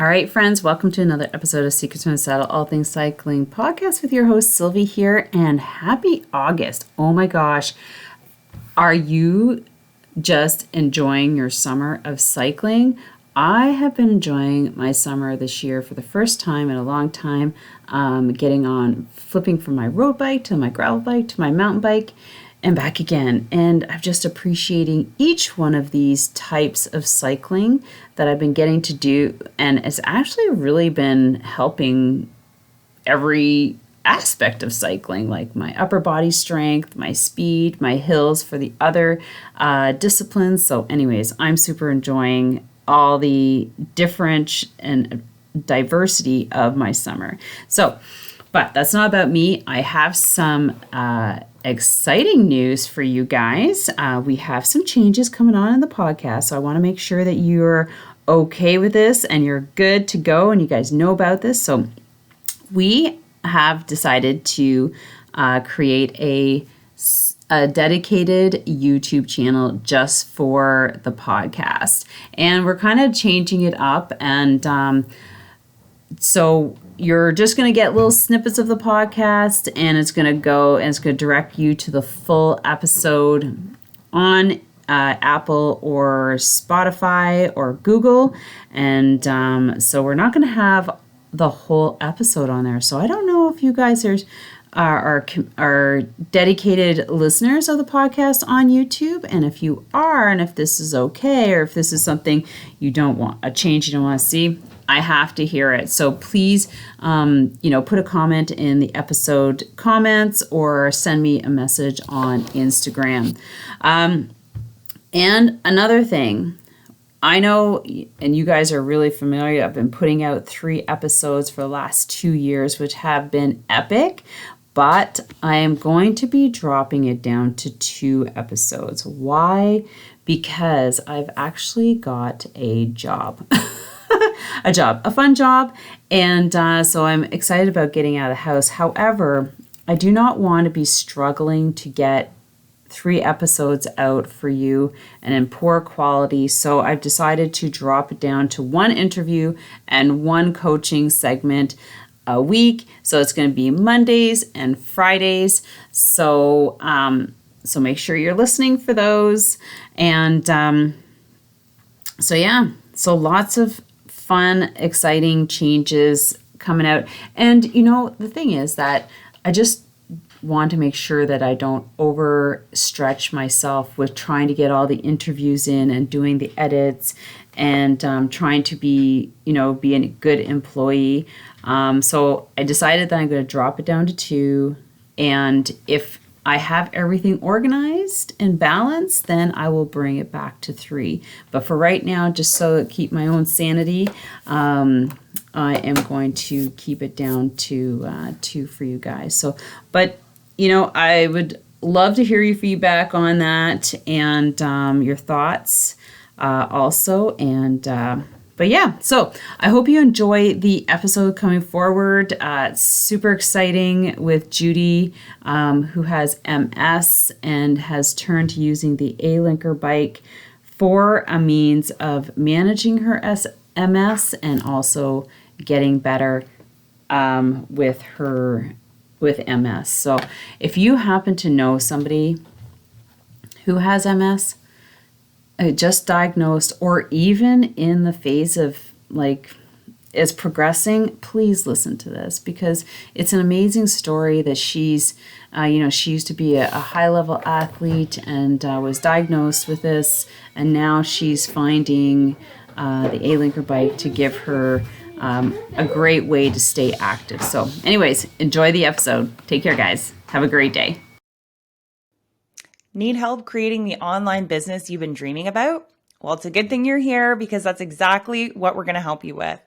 All right, friends, welcome to another episode of Secrets from the Saddle, All Things Cycling podcast with your host, Sylvie here, and happy August. Oh my gosh. Are you just enjoying your summer of cycling? I have been enjoying my summer this year for the first time in a long time, flipping from my road bike to my gravel bike to my mountain bike and back again. And I'm just appreciating each one of these types of cycling that I've been getting to do. And it's actually really been helping every aspect of cycling, like my upper body strength, my speed, my hills for the other disciplines. So anyways, I'm super enjoying all the different and diversity of my summer. So, but that's not about me. I have some exciting news for you guys. We have some changes coming on in the podcast, so I want to make sure that you're okay with this and you're good to go and you guys know about this. So we have decided to create a dedicated YouTube channel just for the podcast. And we're kind of changing it up. And so you're just going to get little snippets of the podcast, and it's going to direct you to the full episode on Apple or Spotify or Google. And so we're not going to have the whole episode on there. So I don't know if you guys are dedicated listeners of the podcast on YouTube, and if you are, and if this is okay, or if this is something you don't want, a change you don't want to see, I have to hear it. So please, put a comment in the episode comments or send me a message on Instagram. And another thing, I know, and you guys are really familiar, I've been putting out 3 episodes for the last 2 years, which have been epic, but I am going to be dropping it down to 2 episodes. Why? Because I've actually got a job. A fun job, and so I'm excited about getting out of the house. However, I do not want to be struggling to get 3 episodes out for you and in poor quality, so I've decided to drop it down to 1 interview and 1 coaching segment a week. So it's going to be Mondays and Fridays. So make sure you're listening for those. And so lots of fun, exciting changes coming out. And the thing is that I just want to make sure that I don't overstretch myself with trying to get all the interviews in and doing the edits and trying to be a good employee. So I decided that I'm going to drop it down to 2. And if I have everything organized and balanced, then I will bring it back to 3. But for right now, just so to keep my own sanity, I am going to keep it down to 2 for you guys. So, but I would love to hear your feedback on that and your thoughts also. And but yeah, so I hope you enjoy the episode coming forward. It's super exciting with Judy, who has MS and has turned to using the Alinker bike for a means of managing her MS and also getting better with MS. So if you happen to know somebody who has MS, just diagnosed, or even in the phase of is progressing, please listen to this, because it's an amazing story that she's, she used to be a high-level athlete and was diagnosed with this, and now she's finding the Alinker bike to give her a great way to stay active. So anyways, enjoy the episode. Take care, guys. Have a great day. Need help creating the online business you've been dreaming about? Well, it's a good thing you're here, because that's exactly what we're going to help you with.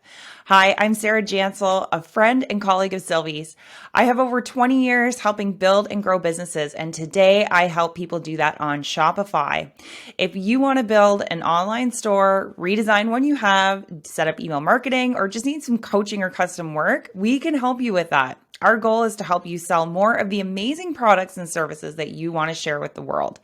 Hi, I'm Sarah Jansel, a friend and colleague of Sylvie's. I have over 20 years helping build and grow businesses, and today I help people do that on Shopify. If you want to build an online store, redesign one you have, set up email marketing, or just need some coaching or custom work, we can help you with that. Our goal is to help you sell more of the amazing products and services that you want to share with the world.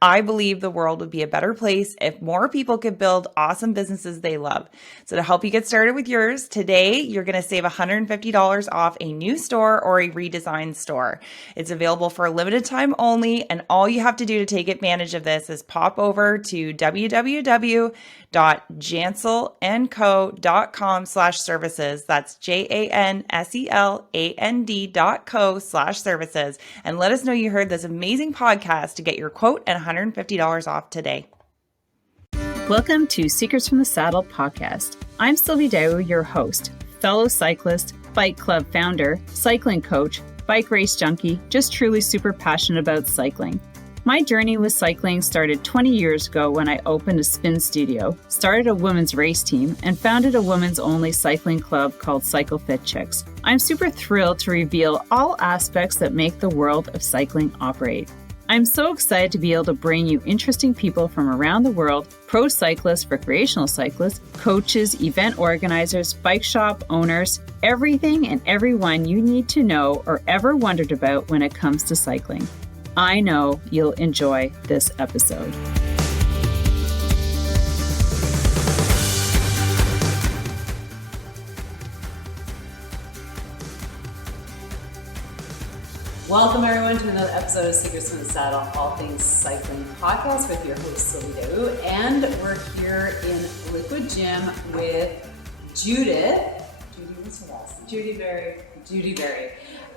I believe the world would be a better place if more people could build awesome businesses they love. So to help you get started with yours, today you're going to save $150 off a new store or a redesigned store. It's available for a limited time only, and all you have to do to take advantage of this is pop over to www.janselandco.com/services. That's JANSELAND.co/services. And let us know you heard this amazing podcast to get your quote and $150 off today. Welcome to Secrets from the Saddle podcast. I'm Sylvie Dow, your host, fellow cyclist, bike club founder, cycling coach, bike race junkie, just truly super passionate about cycling. My journey with cycling started 20 years ago when I opened a spin studio, started a women's race team, and founded a women's only cycling club called Cycle Fit Chicks. I'm super thrilled to reveal all aspects that make the world of cycling operate. I'm so excited to be able to bring you interesting people from around the world, pro cyclists, recreational cyclists, coaches, event organizers, bike shop owners, everything and everyone you need to know or ever wondered about when it comes to cycling. I know you'll enjoy this episode. Welcome everyone to another episode of Secrets from the Saddle, all things cycling podcast with your host Sylvie Dow, and we're here in Liquid Gym with Judith. What's her last name? Judith Verhey.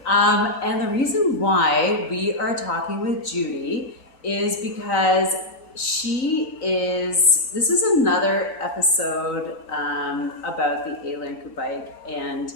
And the reason why we are talking with Judy is because this is another episode about the Alinker bike, and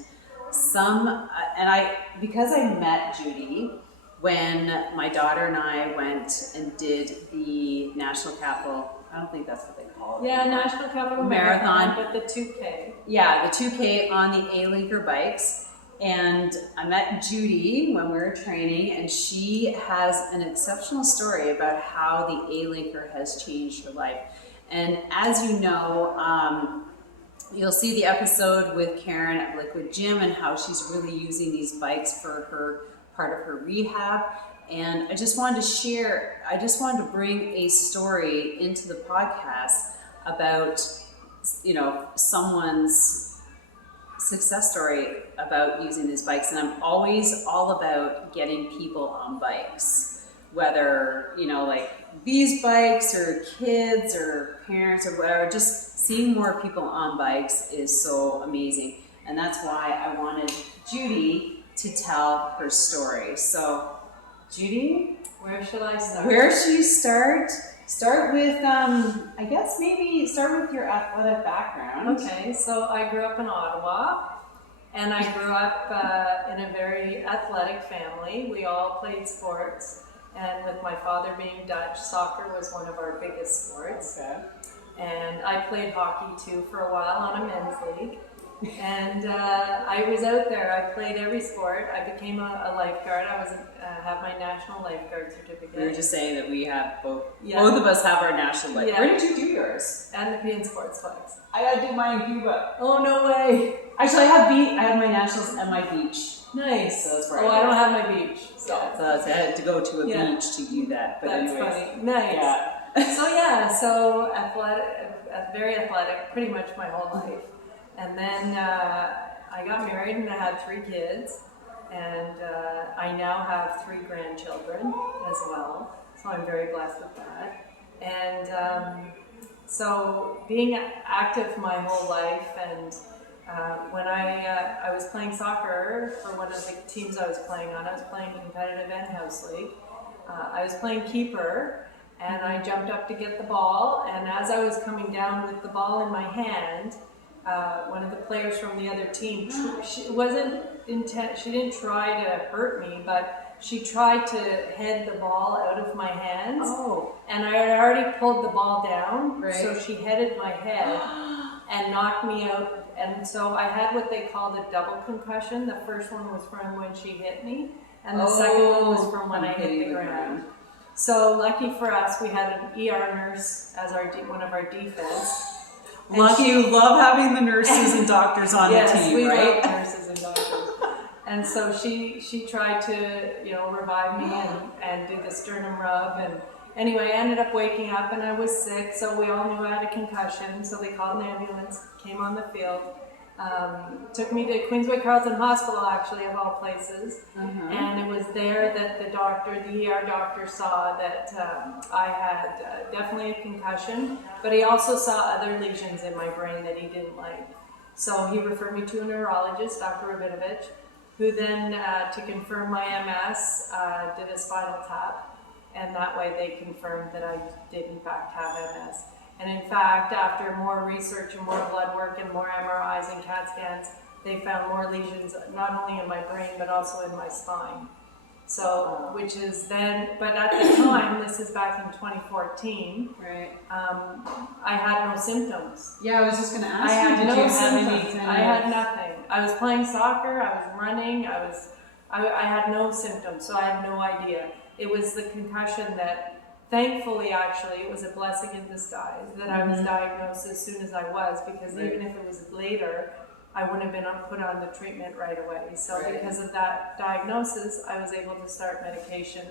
because I met Judy when my daughter and I went and did the National Capital, I don't think that's what they call it. Yeah, National Capital Marathon, but the 2K. Yeah, the 2K on the Alinker bikes. And I met Judy when we were training, and she has an exceptional story about how the Alinker has changed her life. And as you know, you'll see the episode with Karen at Liquid Gym and how she's really using these bikes for her part of her rehab. And I just wanted to bring a story into the podcast about, someone's success story about using these bikes. And I'm always all about getting people on bikes, whether, like these bikes or kids or parents or whatever. Just seeing more people on bikes is so amazing. And that's why I wanted Judy to tell her story. So Judy, where should I start? Where should you start? Start with, I guess maybe start with your athletic background. Okay, so I grew up in Ottawa, and I grew up in a very athletic family. We all played sports, and with my father being Dutch, soccer was one of our biggest sports. Okay. And I played hockey too for a while on a men's league. And I was out there. I played every sport. I became a lifeguard. I have my national lifeguard certificate. We were just saying that we have both. Yeah. Both of us have our national lifeguard. Yeah. Where did you do yours? And the European Sports Flags. I gotta do mine in Cuba. Oh no way! Actually, I have my nationals and my beach. Nice. So that's where I don't have my beach. So I had to go to a beach to do that. But that's anyways. Funny. Nice. Yeah. So athletic, very athletic, pretty much my whole life. And then I got married and I had 3 kids, and I now have 3 grandchildren as well, so I'm very blessed with that. And so being active my whole life, and when I was playing soccer for one of the teams I was playing on, I was playing competitive and house league. I was playing keeper, and I jumped up to get the ball, and as I was coming down with the ball in my hand, one of the players from the other team, she didn't try to hurt me, but she tried to head the ball out of my hands. Oh. And I had already pulled the ball down, right. So she headed my head and knocked me out. And so I had what they called a double concussion. The first one was from when she hit me, and the second one was from when I hit the ground. So lucky for us, we had an ER nurse as one of our defense. Lucky, you love having the nurses and doctors on yes, the team, we right? love nurses and doctors. And so she tried to, revive me and do the sternum rub. And anyway, I ended up waking up and I was sick. So we all knew I had a concussion. So they called an ambulance, came on the field. Took me to Queensway Carleton Hospital, actually, of all places. And it was there that the ER doctor saw that I had definitely a concussion, but he also saw other lesions in my brain that he didn't like. So he referred me to a neurologist, Dr. Rabinovich, who then, to confirm my MS, did a spinal tap, and that way they confirmed that I did in fact have MS. And in fact, after more research and more blood work and more MRIs and CAT scans, they found more lesions not only in my brain but also in my spine. So, which is then, but at the time, this is back in 2014, right. I had no symptoms. Yeah, I was just going to ask I you, had did no you have symptoms. any I had nothing. I was playing soccer, I was running, I had no symptoms, so I had no idea. It was the concussion that, thankfully, actually, it was a blessing in disguise that I was diagnosed as soon as I was, because even if it was later, I wouldn't have been put on the treatment right away. So because of that diagnosis, I was able to start medication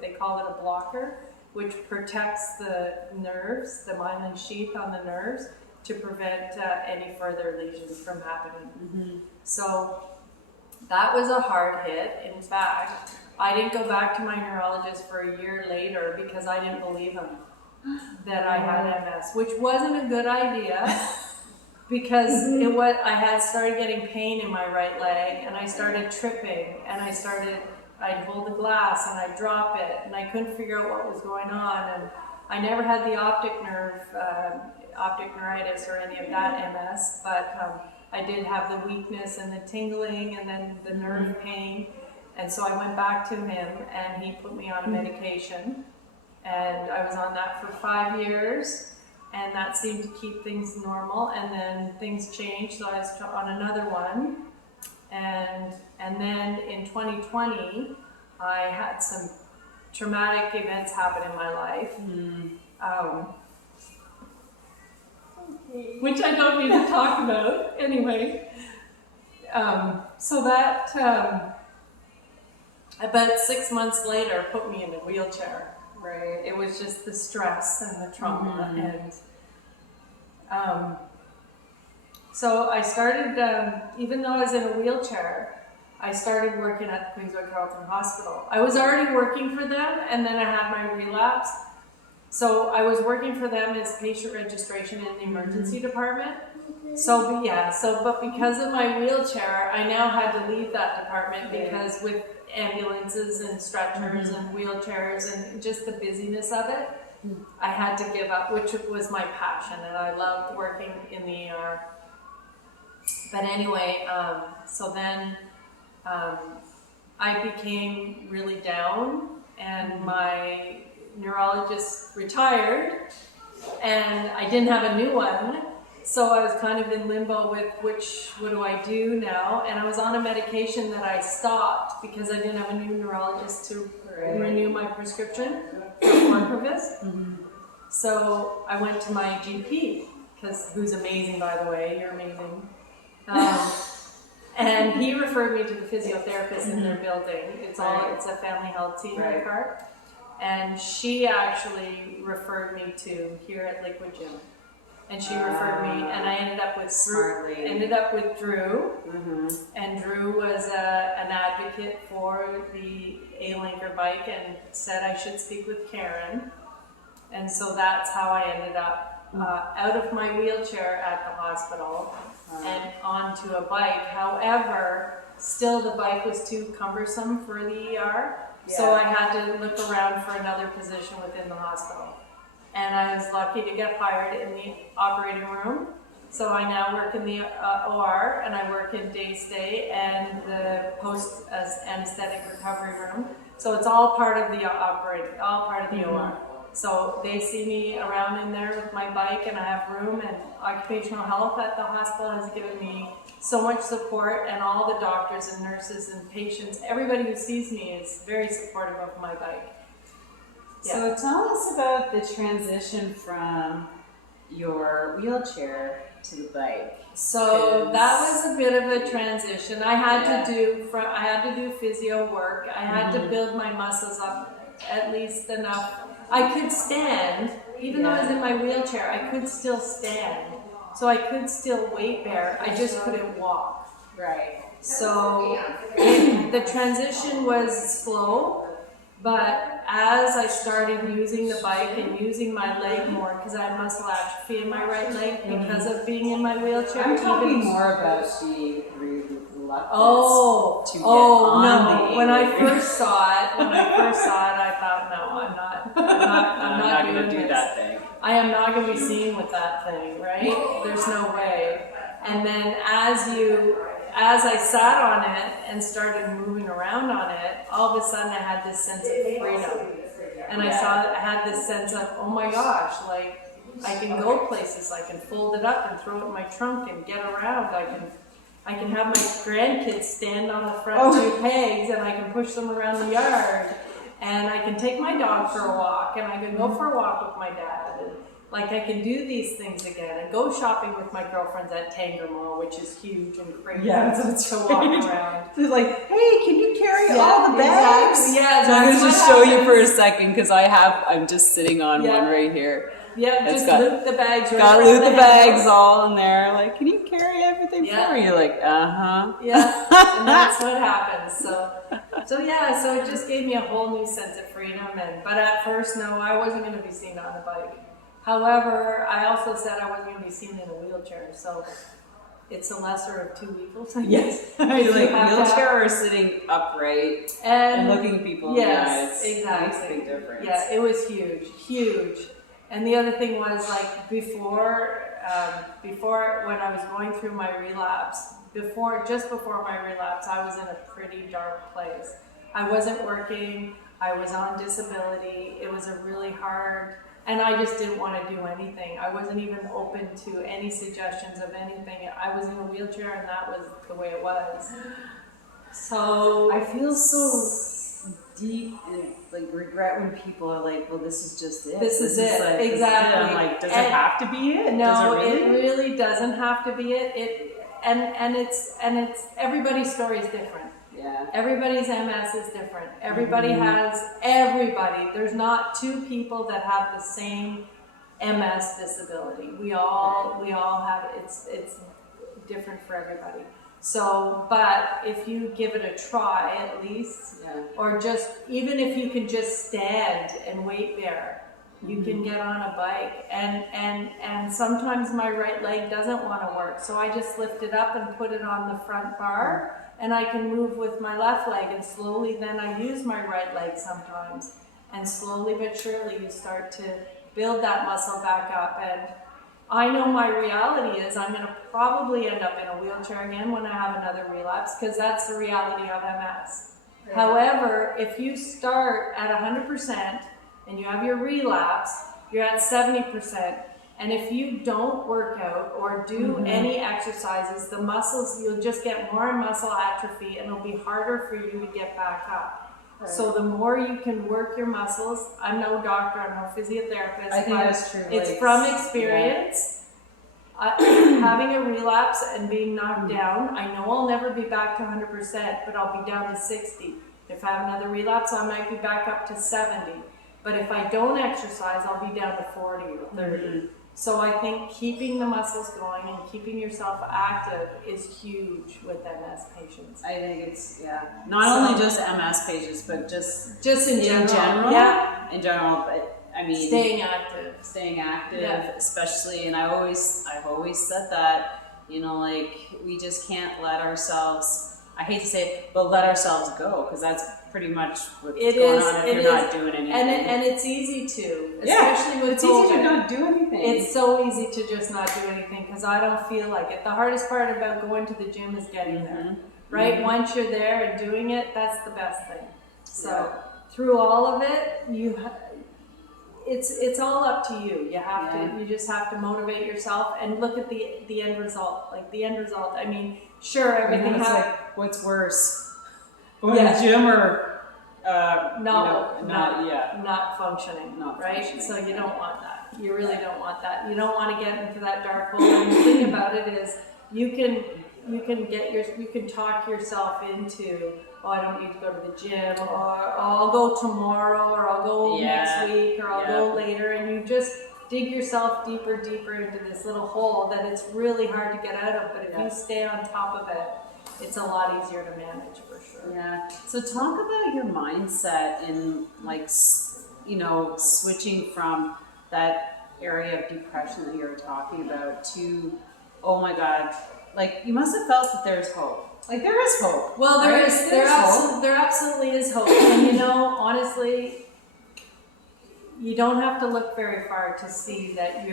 they call it a blocker, which protects the nerves, the myelin sheath on the nerves, to prevent any further lesions from happening. So that was a hard hit. In fact, I didn't go back to my neurologist for a year later because I didn't believe him that I had MS, which wasn't a good idea because I had started getting pain in my right leg, and I started tripping, and I'd hold the glass and I'd drop it, and I couldn't figure out what was going on. And I never had the optic neuritis or any of that MS, but I did have the weakness and the tingling and then the nerve pain. And so I went back to him and he put me on a medication, and I was on that for 5 years, and that seemed to keep things normal. And then things changed, so I was on another one, and then in 2020 I had some traumatic events happen in my life, which I don't need to talk about anyway. So that about 6 months later put me in a wheelchair. Right. It was just the stress and the trauma. And so I started, even though I was in a wheelchair, I started working at the Queensway Carleton Hospital. I was already working for them, and then I had my relapse. So I was working for them as patient registration in the emergency department. But because of my wheelchair, I now had to leave that department because with ambulances and stretchers and wheelchairs and just the busyness of it, I had to give up, which was my passion, and I loved working in the ER. But anyway, so then I became really down, and my neurologist retired, and I didn't have a new one. So I was kind of in limbo with what do I do now? And I was on a medication that I stopped because I didn't have a new neurologist to renew my prescription for Orcovis. So I went to my GP, who's amazing, by the way, you're amazing. And he referred me to the physiotherapist in their building. It's a family health team in part. And she actually referred me to here at Liquid Gym. And she referred me, and I ended up with Drew. And Drew was an advocate for the Alinker bike and said I should speak with Karen. And so that's how I ended up out of my wheelchair at the hospital and onto a bike. However, still the bike was too cumbersome for the ER, so I had to look around for another position within the hospital. And I was lucky to get hired in the operating room. So I now work in the OR, and I work in day stay and the post anesthetic recovery room. So it's all part of the all part of the OR. So they see me around in there with my bike, and I have room. And occupational health at the hospital has given me so much support, and all the doctors and nurses and patients, everybody who sees me is very supportive of my bike. So tell us about the transition from your wheelchair to the bike? So that was a bit of a transition. I had to do physio work. I had to build my muscles up at least enough. I could stand, even though I was in my wheelchair, I could still stand. So I could still weight bear. I just couldn't walk. Right. So the transition was slow, but as I started using the bike and using my leg more, because I had muscle atrophy in my right leg because of being in my wheelchair. I'm talking more about the reluctance to get no. on the When I first saw it, I thought, no, I'm not going to do this. that thing. I am not going to be seen with that thing, right? There's no way. And then as I sat on it and started moving around on it, all of a sudden I had this sense of freedom. And I had this sense of, oh my gosh, like I can go places, I can fold it up and throw it in my trunk and get around. I can have my grandkids stand on the front two pegs and I can push them around the yard. And I can take my dog for a walk, and I can go for a walk with my dad, and like I can do these things again, and go shopping with my girlfriends at Tanger Mall, which is huge and crazy. Yeah, that's to walk around. So it's like, hey, can you carry all the bags? Exactly. Yeah, so I'm that's going to just show you for a second because I'm just sitting on one right here. Yeah, just loop the bags. Got loop the bags all in there. Like, can you carry everything for me? You're like, Yeah, and that's what happens. So it just gave me a whole new sense of freedom. But at first, no, I wasn't going to be seen on a bike. However, I also said I wasn't going to be seen in a wheelchair. So it's a lesser of two evils. Yes, like wheelchair or sitting upright and looking people in the eyes. Exactly. Makes a big difference. Yeah, it was huge. And the other thing was like before when I was going through my relapse, just before my relapse, I was in a pretty dark place. I wasn't working. I was on disability. It was a really hard, and I just didn't want to do anything. I wasn't even open to any suggestions of anything. I was in a wheelchair, and that was the way it was. So I feel so deep and like regret when people are like, well, this is just it. This is it. Like, Exactly. I'm like, does it have to be it? No, it really doesn't have to be it. And it's everybody's story is different. Yeah. Everybody's MS is different. Everybody there's not two people that have the same MS disability. We all have it's different for everybody. So, but if you give it a try at least, or just, even if you can just stand and weight bear, you can get on a bike. And sometimes my right leg doesn't want to work. So I just lift it up and put it on the front bar, and I can move with my left leg, and slowly then I use my right leg sometimes. And slowly but surely you start to build that muscle back up. And I know my reality is I'm going to probably end up in a wheelchair again when I have another relapse, because that's the reality of MS. Right. However, if you start at 100% and you have your relapse, you're at 70%. And if you don't work out or do any exercises, the muscles, you'll just get more muscle atrophy, and it'll be harder for you to get back up. Right. So the more you can work your muscles, I'm no doctor, I'm no physiotherapist. I think that's true. It's from experience. Having a relapse and being knocked down, I know I'll never be back to 100%, but I'll be down to 60. If I have another relapse, I might be back up to 70. But if I don't exercise, I'll be down to 40 or 30. So I think keeping the muscles going and keeping yourself active is huge with MS patients. I think it's, not only just MS patients, but just in general. Yeah. In general, but I mean, staying active, especially, and I've always said that, like, we just can't let ourselves, I hate to say it, but let ourselves go, because that's pretty much what's going on if you're not doing anything. And it's easy to, especially with it's COVID. easy to not do anything. It's so easy to just not do anything, because I don't feel like it. The hardest part about going to the gym is getting there, right? Once you're there and doing it, that's the best thing. So through all of it, it's all up to you. You just have to motivate yourself and look at the end result. Like the end result, I mean, sure, everything has, like, what's worse? Going to the gym or not functioning, not right? functioning. So you don't want that. You really don't want that. You don't want to get into that dark hole. And the thing about it is, you can talk yourself into, oh, I don't need to go to the gym, or oh, I'll go tomorrow, or I'll go next week, or I'll go later, and you just dig yourself deeper into this little hole that it's really hard to get out of. But if you stay on top of it, it's a lot easier to manage, for sure. Yeah. So talk about your mindset in, like, you know, switching from that area of depression that you were talking about to, oh my God, like, you must have felt that there's hope. Like, there is hope. Well, there absolutely is hope. And you know, honestly, you don't have to look very far to see that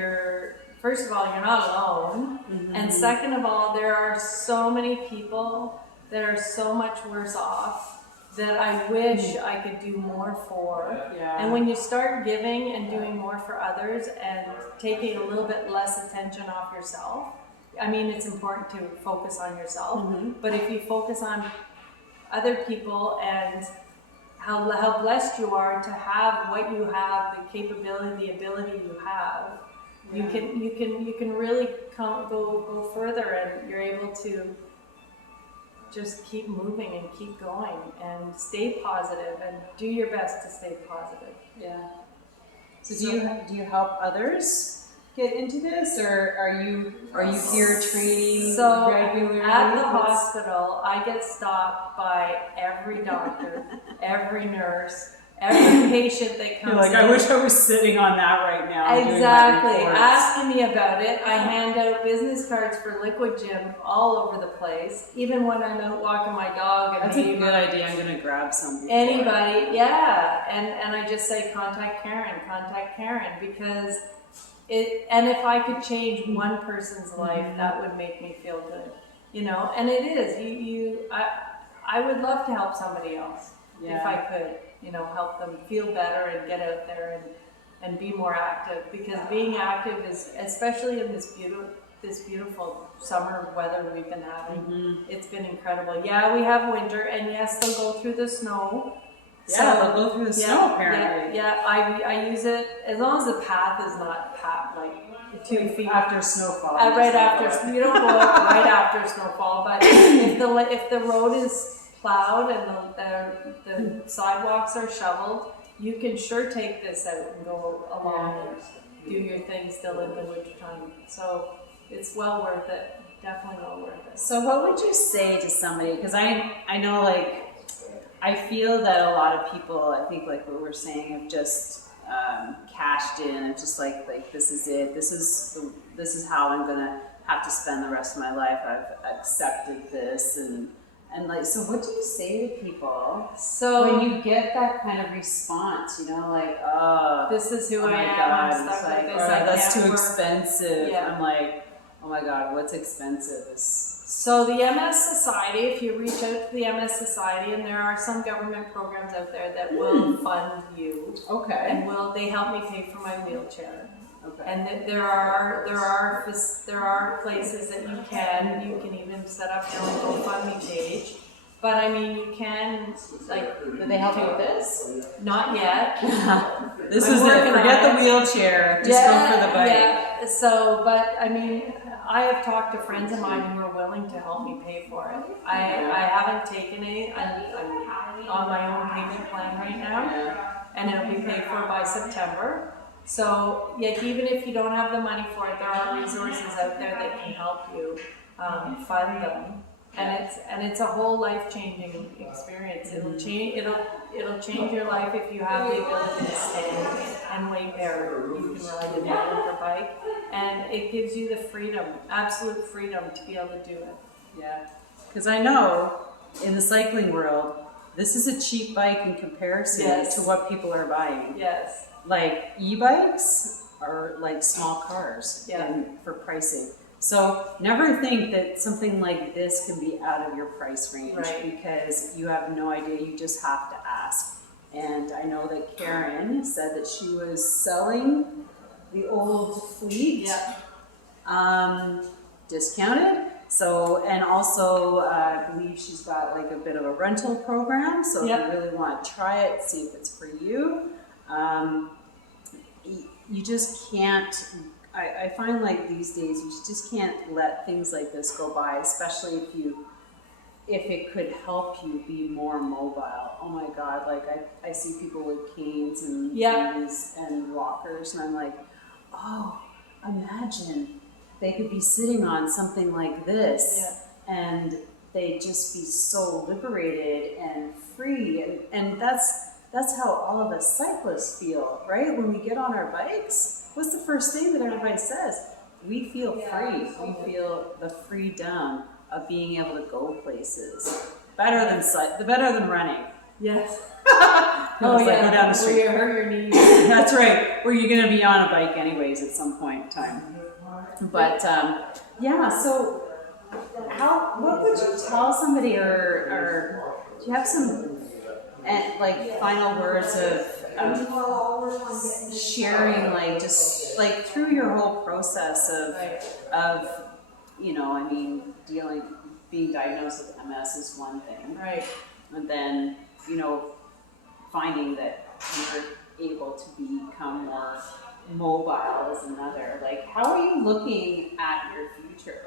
first of all, you're not alone. Mm-hmm. And second of all, there are so many people that are so much worse off that I wish I could do more for. Yeah. And when you start giving and doing more for others and taking a little bit less attention off yourself, I mean, it's important to focus on yourself, but if you focus on other people and how blessed you are to have what you have, the capability, the ability you have, you can really go further, and you're able to just keep moving and keep going and stay positive and do your best to stay positive. Yeah. So do you help others get into this, or are you here training regularly? At the hospital, I get stopped by every doctor, every nurse, every patient that comes. You're like, in. I wish I was sitting on that right now. Exactly. Asking me about it. I hand out business cards for Liquid Gym all over the place, even when I'm out walking my dog. And that's a good idea. I'm going to grab some. Anybody, yeah. And I just say, contact Karen, because and if I could change one person's life, that would make me feel good, you know. And it is. I would love to help somebody else if I could, you know, help them feel better and get out there and be more active. Because being active is, especially in this beautiful summer weather we've been having, it's been incredible. Yeah, we have winter, and yes, they'll go through the snow. Yeah, they'll go through the snow, apparently. Yeah, I use it as long as the path is not like 2 feet after snowfall. Right after, you don't go up right after snowfall, but if the road is plowed and the sidewalks are shoveled, you can sure take this out and go along and do your thing still in the winter time. So it's well worth it. Definitely well worth it. So what would you say to somebody? Because I know, like, I feel that a lot of people, I think, like what we're saying, have just cashed in and just like this is it. This is how I'm gonna have to spend the rest of my life. I've accepted this, and like, so what do you say to people? So when you get that kind of response, you know, like, oh, this is who I am. God, I'm stuck like, with this. or that's too expensive. Yeah. I'm like, oh my God, what's expensive? So the MS Society, if you reach out to the MS Society, and there are some government programs out there that will fund you. Okay. And they help me pay for my wheelchair. Okay. And there are places that you can even set up your own GoFundMe page. But I mean, you can, like, do they help you with this? Not yet. This is it. Forget the wheelchair. Just go for the bike. Yeah. So, but I mean, I have talked to friends of mine who are willing to help me pay for it. I haven't taken any. I'm on my own payment plan right now, and it'll be paid for by September. So, even if you don't have the money for it, there are resources out there that can help you fund them. And it's a whole life-changing experience. It'll change your life if you have the ability to stand and weight bear. You can ride an Alinker bike, and it gives you the freedom, absolute freedom, to be able to do it. Yeah, because I know in the cycling world, this is a cheap bike in comparison to what people are buying. Yes. Like, e-bikes are like small cars for pricing. So never think that something like this can be out of your price range, because you have no idea. You just have to ask. And I know that Karen said that she was selling the old fleet, discounted. So, and also I believe she's got like a bit of a rental program. So if you really want to try it, see if it's for you. you just can't, I find like these days you just can't let things like this go by, especially if it could help you be more mobile. Oh my God, like I see people with canes and and walkers, and I'm like, oh, imagine they could be sitting on something like this and they'd just be so liberated and free. And that's how all of us cyclists feel, right? When we get on our bikes, what's the first thing that everybody says? We feel free. We feel the freedom of being able to go places. Better than running. Yes. Like go down the street. Where you hurt your knees. That's right. Where you're going to be on a bike anyways at some point in time. But so what would you tell somebody, or do you have some like final words of sharing, like just like through your whole process of being diagnosed with MS is one thing, right? And then finding that you're able to become more mobile is another. Like, how are you looking at your future?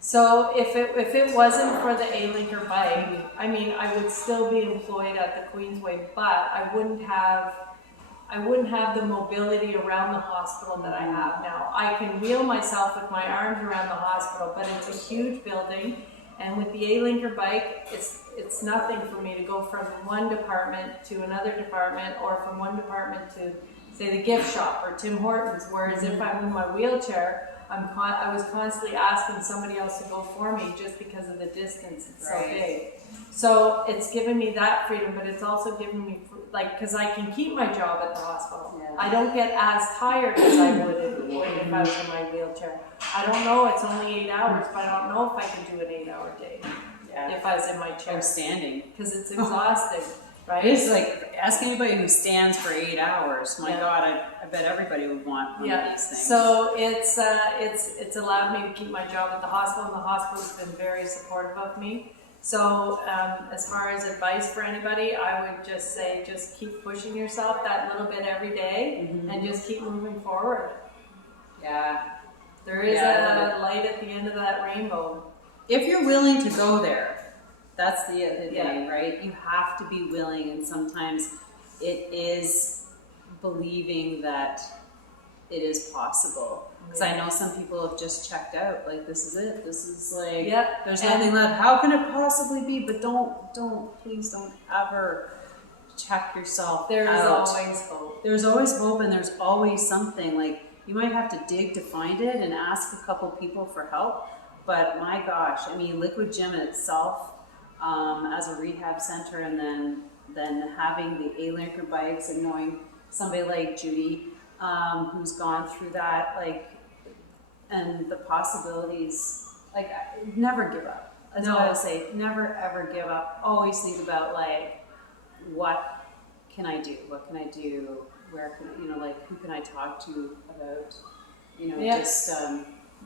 So if it wasn't for the Alinker bike, I mean, I would still be employed at the Queensway, but I wouldn't have the mobility around the hospital that I have now. I can wheel myself with my arms around the hospital, but it's a huge building, and with the Alinker bike, it's nothing for me to go from one department to another department, or from one department to, say, the gift shop or Tim Hortons. Whereas if I'm in my wheelchair, I was constantly asking somebody else to go for me just because of the distance. It's so big. So it's given me that freedom, but it's also given me, because I can keep my job at the hospital. Yeah. I don't get as tired as I would if I was in my wheelchair. I don't know, it's only 8 hours, but I don't know if I can do an 8-hour day if I was in my chair. Or standing. Because it's exhausting. Right? It's like, ask anybody who stands for 8 hours. My God, I bet everybody would want one of these things. So it's allowed me to keep my job at the hospital, and the hospital's been very supportive of me. So as far as advice for anybody, I would just say, just keep pushing yourself that little bit every day, and just keep moving forward. Yeah. There is a light at the end of that rainbow. If you're willing to go there. That's the thing, right? You have to be willing, and sometimes it is believing that it is possible. Because I know some people have just checked out, like, this is it. This is like, there's nothing left. How can it possibly be? But please don't ever check yourself out. There's always hope. There's always hope, and there's always something. Like, you might have to dig to find it and ask a couple people for help. But my gosh, I mean, Liquid Gym itself, as a rehab center, and then having the Alinker bikes, and knowing somebody like Judy, who's gone through that, like, and the possibilities, like, never give up. That's what I would say. Never ever give up. Always think about, like, what can I do? What can I do? Where can like, who can I talk to about, just.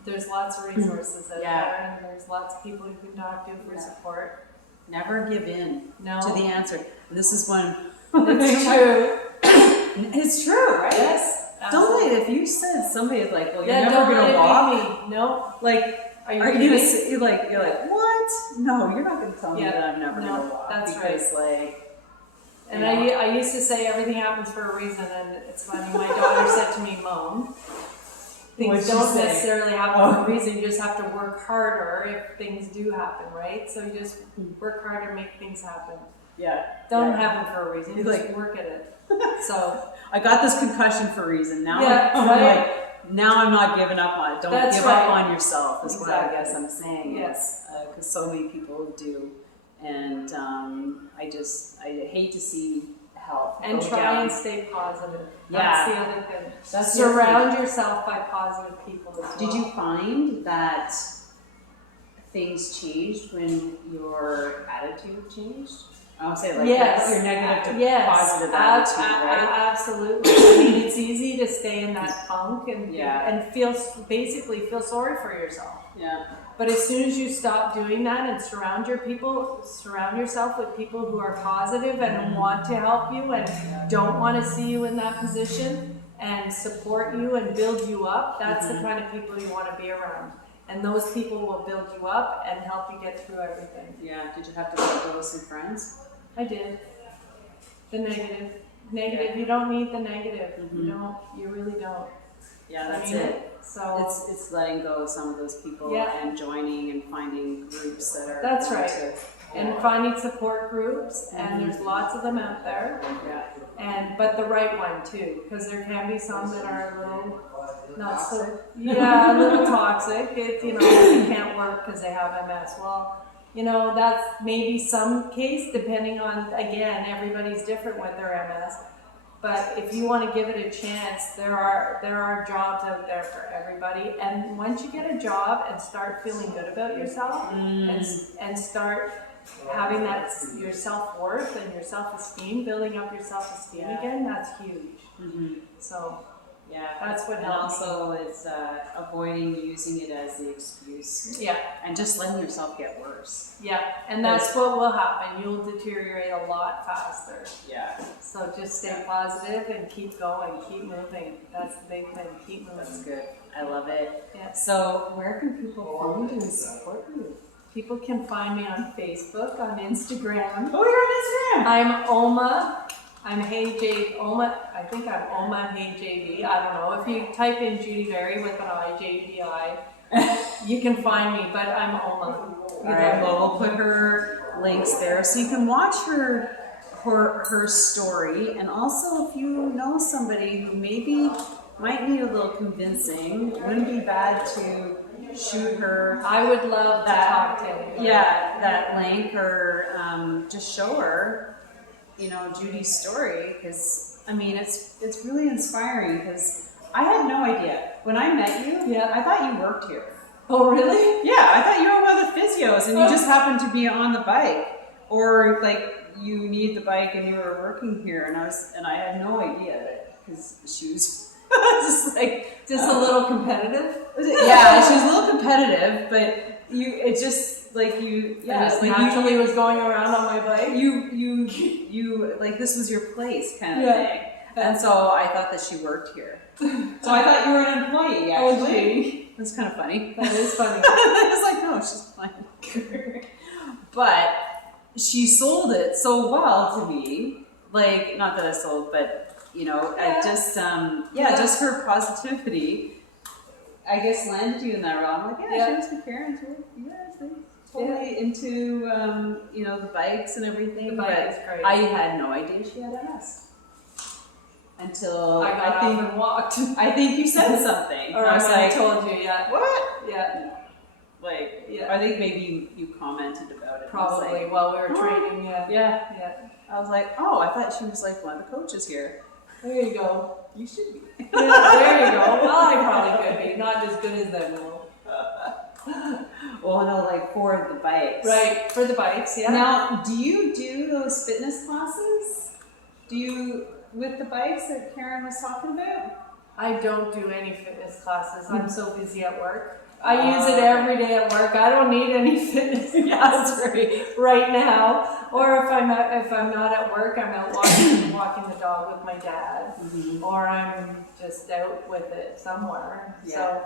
There's lots of resources out there, and there's lots of people you can talk to for support. Never give in to the answer. And this is one. It's true. It's true, right? Yes. Absolutely. Don't let, if you said somebody's like, well, you're never going to walk. Me. No. Like, are you going to say, you're like, what? No, you're not going to tell me that I'm never going to walk. That's because, right. Like, and I used to say everything happens for a reason, and it's funny. My daughter said to me, Mom, things don't necessarily happen for a reason. You just have to work harder if things do happen, right? So you just work harder, make things happen. Yeah. Don't happen for a reason. You just work at it. So I got this concussion for a reason. Now now I'm not giving up on it. Don't give up on yourself is what I guess I'm saying. Yes. Because so many people do. And I hate to see health. And try down. and stay positive. Yeah. That's the other thing. That's surround yourself by positive people as well. Did you find that things changed when your attitude changed? I would say, like, your negative to positive attitude, right? Absolutely. I mean, it's easy to stay in that funk and feel sorry for yourself. Yeah. But as soon as you stop doing that and surround yourself with people who are positive and want to help you and don't want to see you in that position, and support you and build you up, that's the kind of people you want to be around. And those people will build you up and help you get through everything. Yeah. Did you have to let go of some friends? I did. The negative. You don't need the negative. You really don't. Yeah, that's it. So it's letting go of some of those people and joining and finding groups that are. That's right. And finding support groups, and there's lots of them out there. Yeah. But the right one too, because there can be some that are a little not so. Yeah, a little toxic. It they can't work because they have MS. Well, that's maybe some case, depending on, again, everybody's different with their MS. But if you want to give it a chance, there are jobs out there for everybody. And once you get a job and start feeling good about yourself and start having that your self-worth and your self-esteem, building up your self-esteem again, that's huge. So that's what helps. And also it's avoiding using it as the excuse. Yeah. And just letting yourself get worse. Yeah. And that's what will happen. You'll deteriorate a lot faster. Yeah. So just stay positive and keep going, keep moving. That's the big thing. Keep moving. That's good. I love it. Yeah. So where can people find you and support you? People can find me on Facebook, on Instagram. Oh, you're on Instagram. I'm Oma. I'm Hey J Oma. I think I'm Oma Hey JV. I don't know. If you type in Judy Verhey with an IJVI, you can find me. But I'm Oma. All right. Well, we'll put her links there so you can watch her story. And also, if you know somebody who maybe might need a little convincing, it wouldn't be bad to shoot her. I would love to talk to her. Yeah, that link, or just show her. Judy's story, because it's really inspiring, because I had no idea. When I met you, I thought you worked here. Oh, really? Yeah, I thought you were one of the physios and you just happened to be on the bike, or like you need the bike and you were working here, and I had no idea that, because she was just a little competitive. Yeah, she was a little competitive, but it just naturally was going around on my bike. You like, this was your place kind of thing. And so I thought that she worked here. So I thought you were an employee, actually. That's kind of funny. That is funny. I was like, no, she's fine. But she sold it so well to me. Like, not that I sold, but I just just her positivity, I guess, landed you in that realm. I'm like, she must be Karen's work. Totally into the bikes and everything. The bike is great. I had no idea she had MS until I got up and walked. I think you said something. Or I was like, told you, what? Yeah. I think maybe you commented about it. Probably like, while we were training. Yeah. I was like, I thought she was like one of the coaches here. There you go. You should be. There you go. Well, I probably could be. Not as good as them, though. Well, no, like for the bikes. Right, for the bikes, yeah. Now, do you do those fitness classes? With the bikes that Karen was talking about? I don't do any fitness classes. I'm so busy at work. I use it every day at work. I don't need any fitness classes right now. Or if I'm not at work, I'm out walking the dog with my dad, or I'm just out with it somewhere. Yeah. So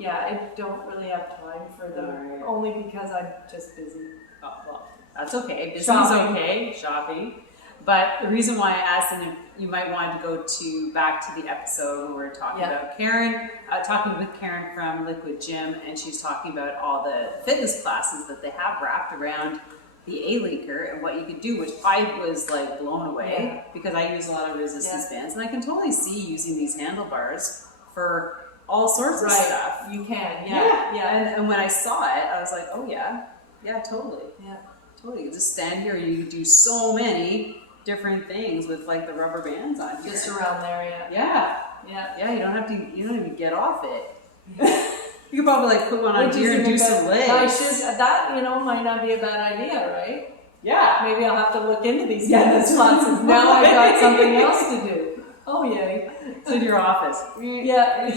I don't really have time for them, only because I'm just busy. Oh, well, that's okay. Busy's okay. Shopping. But the reason why I asked, and you might want to go back to the episode when we were talking about Karen, talking with Karen from Liquid Gym, and she's talking about all the fitness classes that they have wrapped around the Alinker and what you could do, which I was like blown away because I use a lot of resistance bands, and I can totally see using these handlebars for all sorts of stuff. You can, And when I saw it, I was like, oh yeah, totally. Yeah, totally. You just stand here and you can do so many different things with like the rubber bands on here. Just around there, Yeah, you don't even get off it. You could probably like put one on here and do some legs. That might not be a bad idea, right? Yeah. Maybe I'll have to look into these fitness classes. Now I've got something else to do. Oh yay. It's in your office. Yeah.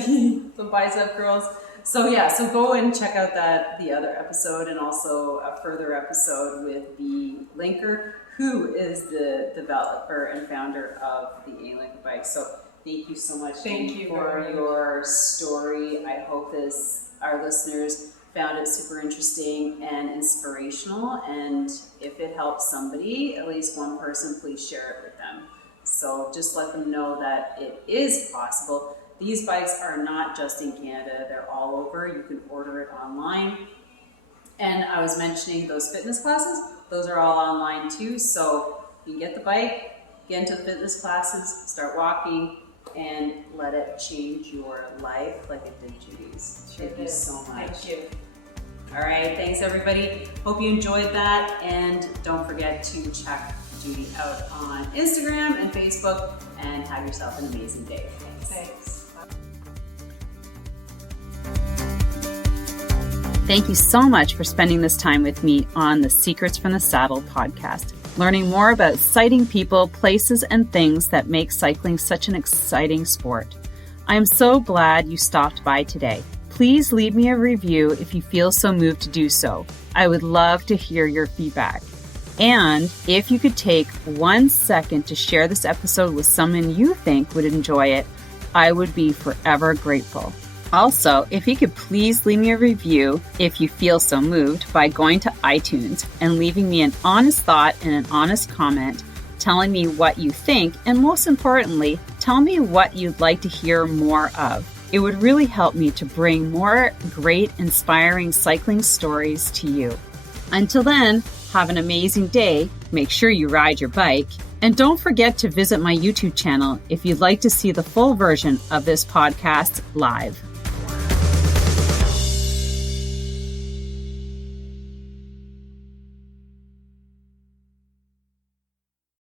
Some bicep curls. So go and check out the other episode, and also a further episode with the linker, who is the developer and founder of the Alinker bike. So Thank you so much Thank you for your story. I hope our listeners found it super interesting and inspirational. And if it helps somebody, at least one person, please share it with them. So just let them know that it is possible. These bikes are not just in Canada, they're all over. You can order it online. And I was mentioning those fitness classes, those are all online too. So you can get the bike, get into the fitness classes, start walking, and let it change your life like it did Judy's. Thank you so much. Thank you. All right, thanks everybody. Hope you enjoyed that. And don't forget to check Judy out on Instagram and Facebook, and have yourself an amazing day. Thanks. Thank you so much for spending this time with me on the Secrets from the Saddle podcast, learning more about sighting people, places, and things that make cycling such an exciting sport. I am so glad you stopped by today. Please leave me a review if you feel so moved to do so. I would love to hear your feedback. And if you could take 1 second to share this episode with someone you think would enjoy it, I would be forever grateful. Also, if you could please leave me a review if you feel so moved by going to iTunes and leaving me an honest thought and an honest comment, telling me what you think, and most importantly, tell me what you'd like to hear more of. It would really help me to bring more great, inspiring cycling stories to you. Until then, have an amazing day. Make sure you ride your bike. And don't forget to visit my YouTube channel if you'd like to see the full version of this podcast live.